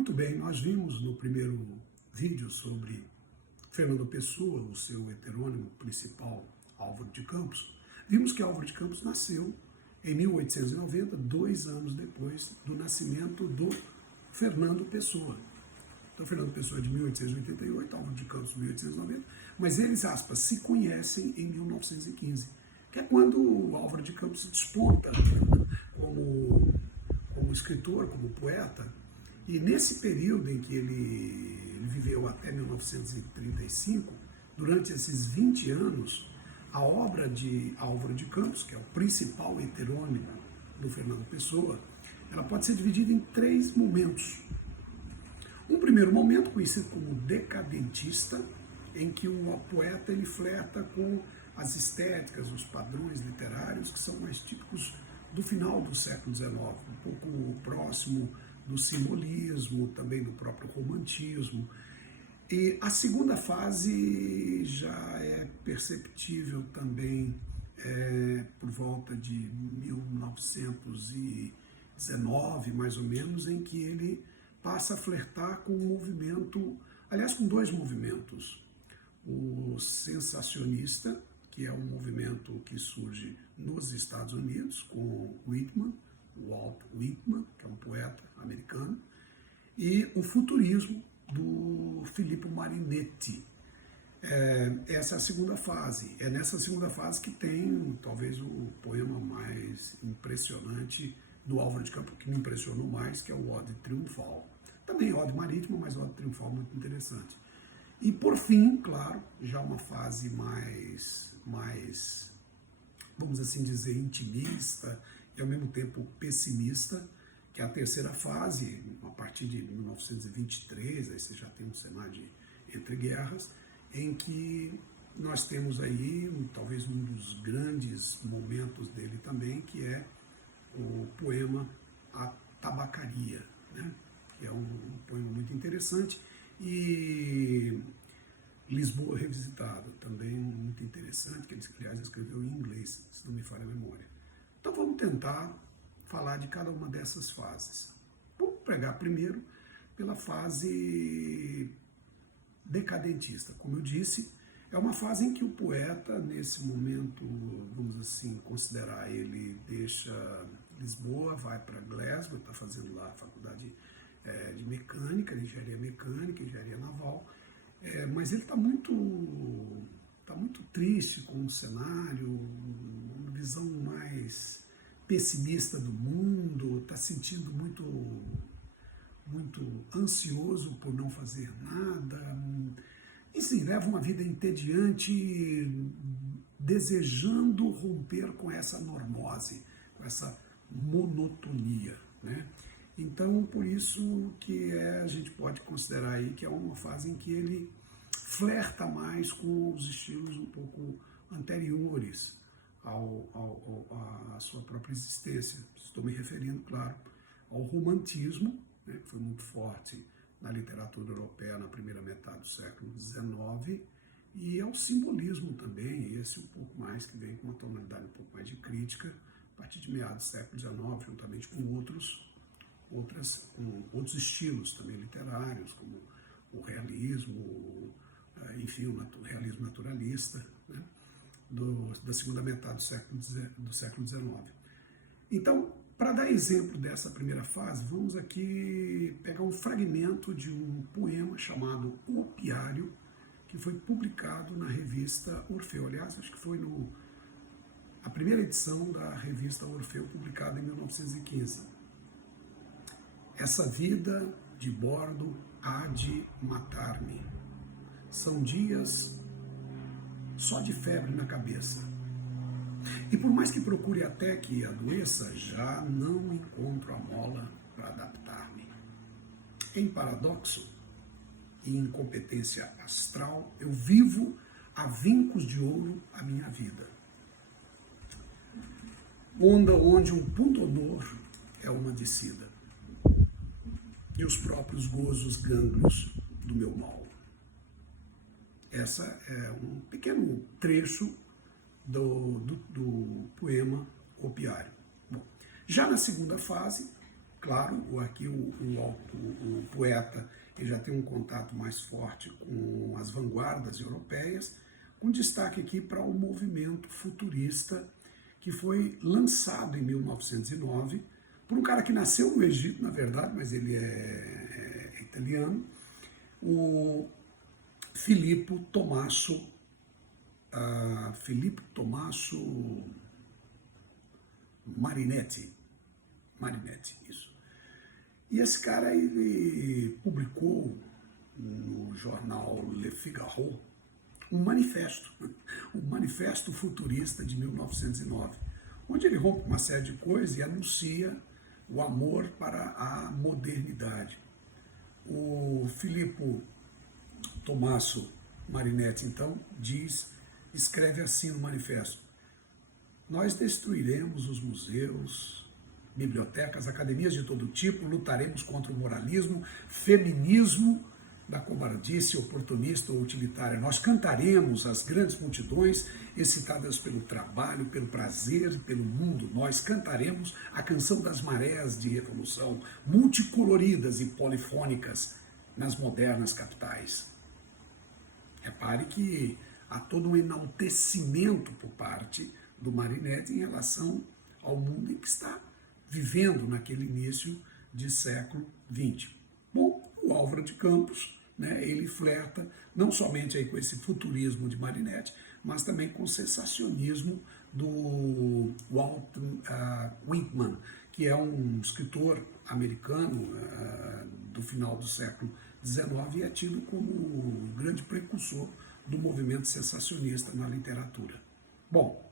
Muito bem, nós vimos no primeiro vídeo sobre Fernando Pessoa, o seu heterônimo principal, Álvaro de Campos. Vimos que Álvaro de Campos nasceu em 1890, 2 anos depois do nascimento do Fernando Pessoa. Então, Fernando Pessoa é de 1888, Álvaro de Campos de 1890, mas eles, aspas, se conhecem em 1915, que é quando o Álvaro de Campos se desponta como escritor, como poeta. E nesse período em que ele viveu até 1935, durante esses 20 anos, a obra de Álvaro de Campos, que é o principal heterônimo do Fernando Pessoa, ela pode ser dividida em 3 momentos. Um primeiro momento, conhecido como decadentista, em que o poeta ele flerta com as estéticas, os padrões literários que são mais típicos do final do século XIX, um pouco próximo do simbolismo, também do próprio romantismo. E a segunda fase já é perceptível também por volta de 1919, mais ou menos, em que ele passa a flertar com um movimento, aliás, com 2 movimentos. O sensacionista, que é um movimento que surge nos Estados Unidos, com Whitman, Walt Whitman, que é um poeta americano, e o futurismo do Filippo Marinetti. Essa é a segunda fase. É nessa segunda fase que tem talvez o poema mais impressionante do Álvaro de Campos, que me impressionou mais, que é o Ode Triunfal. Também Ode Marítimo, mas Ode Triunfal muito interessante. E por fim, claro, já uma fase mais, vamos assim dizer, intimista e ao mesmo tempo pessimista, que é a terceira fase, a partir de 1923, aí você já tem um cenário entre guerras, em que nós temos aí talvez um dos grandes momentos dele também, que é o poema A Tabacaria, né? Que é um poema muito interessante, e Lisboa Revisitada, também muito interessante, que ele, aliás, escreveu em inglês, se não me falha a memória. Então vamos tentar falar de cada uma dessas fases. Vamos pegar primeiro pela fase decadentista. Como eu disse, é uma fase em que o poeta, nesse momento, vamos assim considerar, ele deixa Lisboa, vai para Glasgow, está fazendo lá a faculdade de mecânica, engenharia mecânica, engenharia naval, mas ele está muito triste com o cenário, uma visão mais pessimista do mundo, está sentindo muito ansioso por não fazer nada, enfim, leva uma vida entediante, desejando romper com essa normose, com essa monotonia, né? Então, por isso que a gente pode considerar aí que é uma fase em que ele flerta mais com os estilos um pouco anteriores à sua própria existência. Estou me referindo, claro, ao romantismo, né, que foi muito forte na literatura europeia na primeira metade do século XIX, e ao simbolismo também, esse um pouco mais, que vem com uma tonalidade um pouco mais de crítica, a partir de meados do século XIX, juntamente com outros estilos também literários, como o realismo, enfim, o realismo naturalista, né, da segunda metade do século XIX. Então, para dar exemplo dessa primeira fase, vamos aqui pegar um fragmento de um poema chamado Opiário, que foi publicado na revista Orfeu. Aliás, acho que foi a primeira edição da revista Orfeu, publicada em 1915. Essa vida de bordo há de matar-me. São dias só de febre na cabeça. E por mais que procure até que adoeça, já não encontro a mola para adaptar-me. Em paradoxo e incompetência astral, eu vivo a vincos de ouro a minha vida. Onda onde um pundonor é uma descida. E os próprios gozos gânglios do meu mal. Essa é um pequeno trecho do poema Opiário. Bom, já na segunda fase, Claro, aqui o poeta ele já tem um contato mais forte com as vanguardas europeias, com destaque aqui para o movimento futurista que foi lançado em 1909 por um cara que nasceu no Egito, na verdade, mas ele é italiano, o Filippo Tommaso Marinetti. Marinetti, isso. E esse cara, ele publicou no jornal Le Figaro um manifesto futurista de 1909, onde ele rompe uma série de coisas e anuncia o amor para a modernidade. O Filippo Tommaso Marinetti, então, escreve assim no manifesto: nós destruiremos os museus, bibliotecas, academias de todo tipo, lutaremos contra o moralismo, feminismo da cobardice oportunista ou utilitária. Nós cantaremos as grandes multidões excitadas pelo trabalho, pelo prazer, pelo mundo. Nós cantaremos a canção das marés de revolução, multicoloridas e polifônicas nas modernas capitais. Repare que há todo um enaltecimento por parte do Marinetti em relação ao mundo em que está vivendo naquele início de século XX. Bom, o Álvaro de Campos, né, ele flerta não somente aí com esse futurismo de Marinetti, mas também com o sensacionismo do Walt Whitman, que é um escritor americano do final do século XIX e é tido como um grande precursor do movimento sensacionista na literatura. Bom,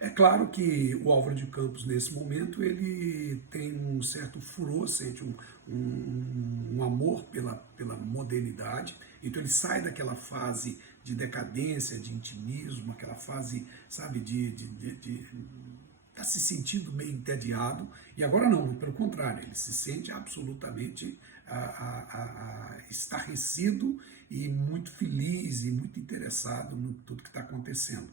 é claro que o Álvaro de Campos, nesse momento, ele tem um certo furor, sente um amor pela modernidade, então ele sai daquela fase de decadência, de intimismo, aquela fase, sabe, de tá se sentindo meio entediado, e agora não, pelo contrário, ele se sente absolutamente estarrecido e muito feliz e muito interessado no tudo que está acontecendo.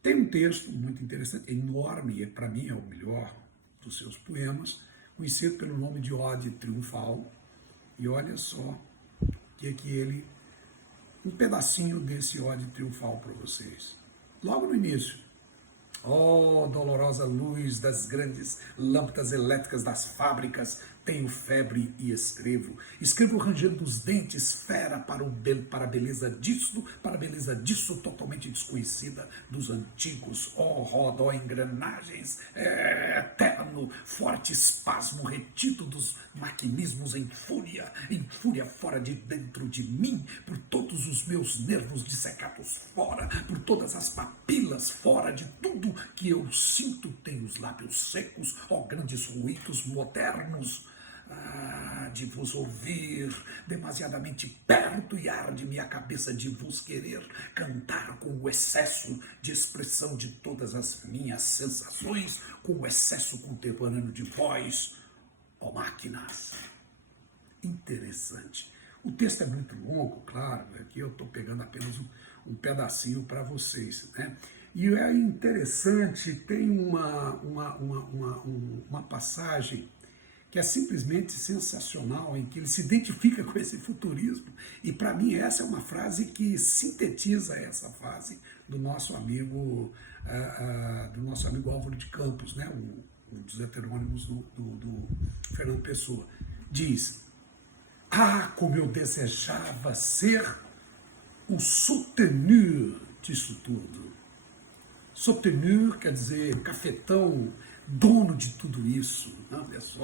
Tem um texto muito interessante, enorme, e para mim é o melhor dos seus poemas, conhecido pelo nome de Ode Triunfal, e olha só que ele, um pedacinho desse Ode Triunfal para vocês. Logo no início: ó dolorosa luz das grandes lâmpadas elétricas das fábricas, tenho febre e escrevo. Escrevo rangendo os dentes, fera para a beleza disso totalmente desconhecida dos antigos. Ó roda, ó engrenagens, eterno, forte espasmo retido dos maquinismos em fúria fora de dentro de mim, por todos os meus nervos dissecados fora, por todas as papilas fora de tudo que eu sinto, tenho os lábios secos, ó grandes ruídos modernos, de vos ouvir demasiadamente perto, e arde minha cabeça de vos querer cantar com o excesso de expressão de todas as minhas sensações, com o excesso contemporâneo de voz, ó máquinas. Interessante. O texto é muito longo, claro, aqui eu estou pegando apenas um pedacinho para vocês, né? E é interessante, tem uma passagem que é simplesmente sensacional, em que ele se identifica com esse futurismo, e para mim essa é uma frase que sintetiza essa fase do nosso amigo Álvaro de Campos, né? Um dos heterônimos do Fernando Pessoa. Diz: como eu desejava ser o souteneur disso tudo. Souteneur quer dizer cafetão, dono de tudo isso. Olha só.